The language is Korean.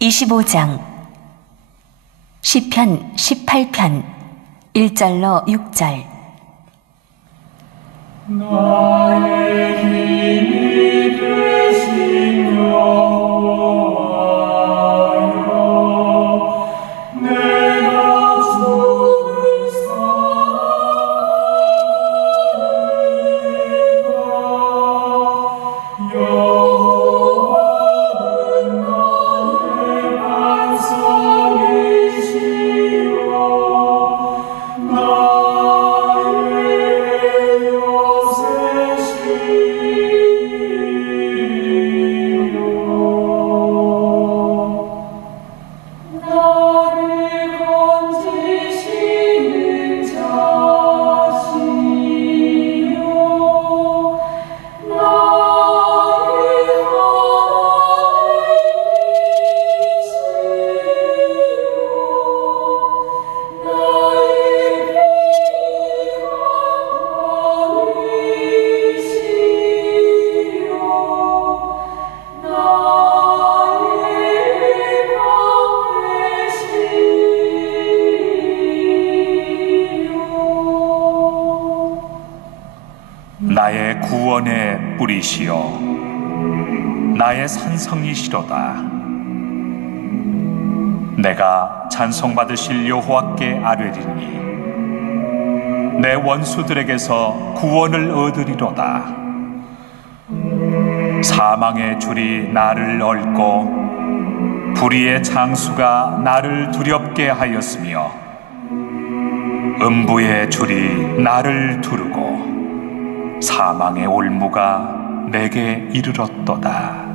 25장. 시편 18편 1절로 6절 나의 구원의 뿌리시여 나의 산성이시로다. 내가 찬송받으실 여호와께 아뢰리니 내 원수들에게서 구원을 얻으리로다. 사망의 줄이 나를 얽고 불의의 장수가 나를 두렵게 하였으며 음부의 줄이 나를 두르고 사망의 올무가 내게 이르렀도다.